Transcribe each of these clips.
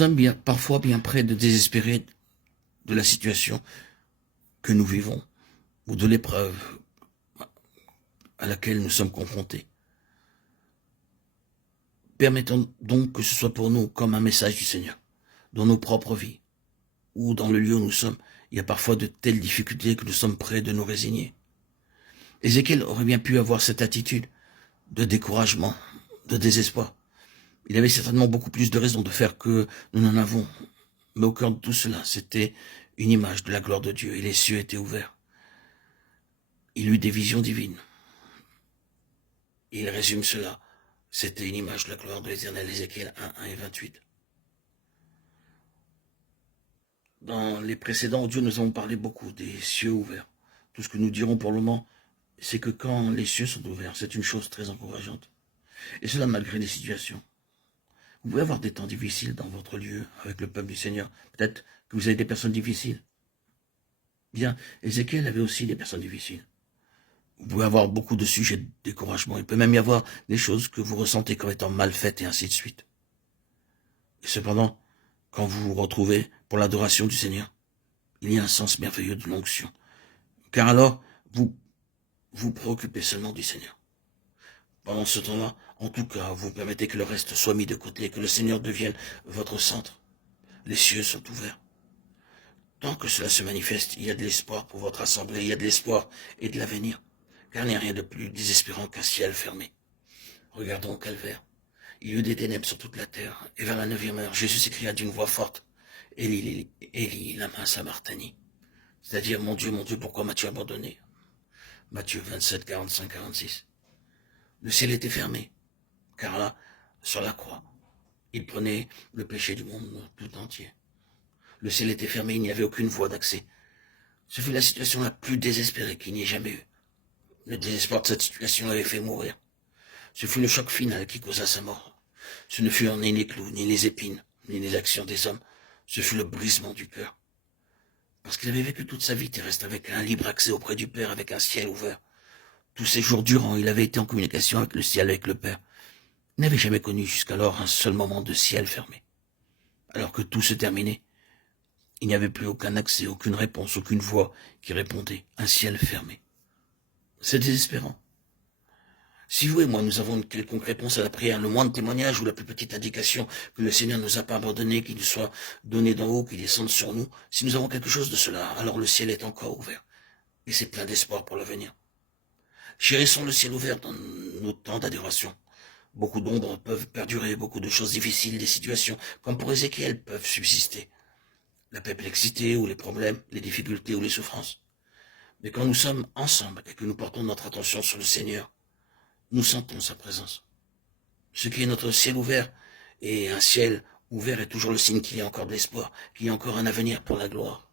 Nous sommes parfois bien près de désespérer de la situation que nous vivons ou de l'épreuve à laquelle nous sommes confrontés. Permettons donc que ce soit pour nous comme un message du Seigneur, dans nos propres vies, ou dans le lieu où nous sommes. Il y a parfois de telles difficultés que nous sommes prêts de nous résigner. Ézéchiel aurait bien pu avoir cette attitude de découragement, de désespoir. Il avait certainement beaucoup plus de raisons de faire que nous n'en avons. Mais au cœur de tout cela, c'était une image de la gloire de Dieu et les cieux étaient ouverts. Il eut des visions divines. Il résume cela. C'était une image de la gloire de l'Éternel, Ézéchiel 1 et 28. Dans les précédents audios, nous avons parlé beaucoup des cieux ouverts. Tout ce que nous dirons pour le moment, c'est que quand les cieux sont ouverts, c'est une chose très encourageante. Et cela malgré les situations. Vous pouvez avoir des temps difficiles dans votre lieu, avec le peuple du Seigneur. Peut-être que vous avez des personnes difficiles. Bien, Ézéchiel avait aussi des personnes difficiles. Vous pouvez avoir beaucoup de sujets de découragement. Il peut même y avoir des choses que vous ressentez comme étant mal faites et ainsi de suite. Et cependant, quand vous vous retrouvez pour l'adoration du Seigneur, il y a un sens merveilleux de l'onction. Car alors, vous vous préoccupez seulement du Seigneur. Pendant ce temps-là, en tout cas, vous permettez que le reste soit mis de côté, que le Seigneur devienne votre centre. Les cieux sont ouverts. Tant que cela se manifeste, il y a de l'espoir pour votre assemblée, il y a de l'espoir et de l'avenir. Car il n'y a rien de plus désespérant qu'un ciel fermé. Regardons au calvaire. Il y eut des ténèbres sur toute la terre, et vers la 9e heure, Jésus s'écria d'une voix forte, Élie, Élie, lama sabachthani. C'est-à-dire, mon Dieu, pourquoi m'as-tu abandonné? Matthieu 27, 45, 46. Le ciel était fermé, car là, sur la croix, il prenait le péché du monde tout entier. Le ciel était fermé, il n'y avait aucune voie d'accès. Ce fut la situation la plus désespérée qu'il n'y ait jamais eu. Le désespoir de cette situation l'avait fait mourir. Ce fut le choc final qui causa sa mort. Ce ne furent ni les clous, ni les épines, ni les actions des hommes. Ce fut le brisement du cœur. Parce qu'il avait vécu toute sa vie terrestre avec un libre accès auprès du Père, avec un ciel ouvert. Tous ces jours durant, il avait été en communication avec le ciel, avec le Père. Il n'avait jamais connu jusqu'alors un seul moment de ciel fermé. Alors que tout se terminait, il n'y avait plus aucun accès, aucune réponse, aucune voix qui répondait. Un ciel fermé. C'est désespérant. Si vous et moi, nous avons une quelconque réponse à la prière, le moindre témoignage ou la plus petite indication que le Seigneur ne nous a pas abandonnés, qu'il nous soit donné d'en haut, qu'il descende sur nous, si nous avons quelque chose de cela, alors le ciel est encore ouvert. Et c'est plein d'espoir pour l'avenir. Chérissons le ciel ouvert dans nos temps d'adoration. Beaucoup d'ombres peuvent perdurer, beaucoup de choses difficiles, des situations, comme pour Ézéchiel, peuvent subsister. La perplexité ou les problèmes, les difficultés ou les souffrances. Mais quand nous sommes ensemble et que nous portons notre attention sur le Seigneur, nous sentons sa présence. Ce qui est notre ciel ouvert, et un ciel ouvert est toujours le signe qu'il y a encore de l'espoir, qu'il y a encore un avenir pour la gloire.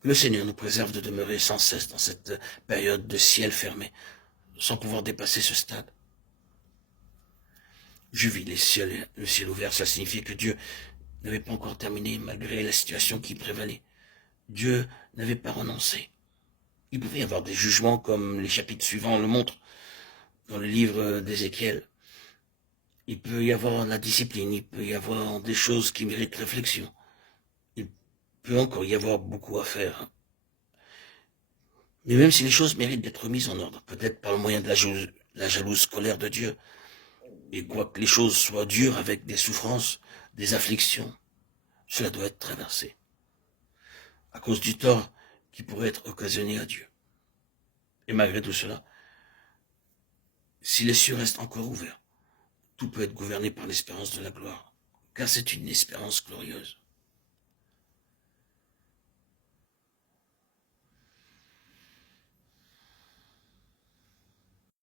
Que le Seigneur nous préserve de demeurer sans cesse dans cette période de ciel fermé, sans pouvoir dépasser ce stade. Je vis le ciel ouvert, ça signifie que Dieu n'avait pas encore terminé malgré la situation qui prévalait. Dieu n'avait pas renoncé. Il pouvait y avoir des jugements comme les chapitres suivants le montrent dans le livre d'Ézéchiel. Il peut y avoir la discipline, il peut y avoir des choses qui méritent réflexion. Il peut encore y avoir beaucoup à faire. Mais même si les choses méritent d'être mises en ordre, peut-être par le moyen de la jalouse colère de Dieu, et quoique les choses soient dures avec des souffrances, des afflictions, cela doit être traversé. À cause du tort qui pourrait être occasionné à Dieu. Et malgré tout cela, si les cieux restent encore ouverts, tout peut être gouverné par l'espérance de la gloire, car c'est une espérance glorieuse.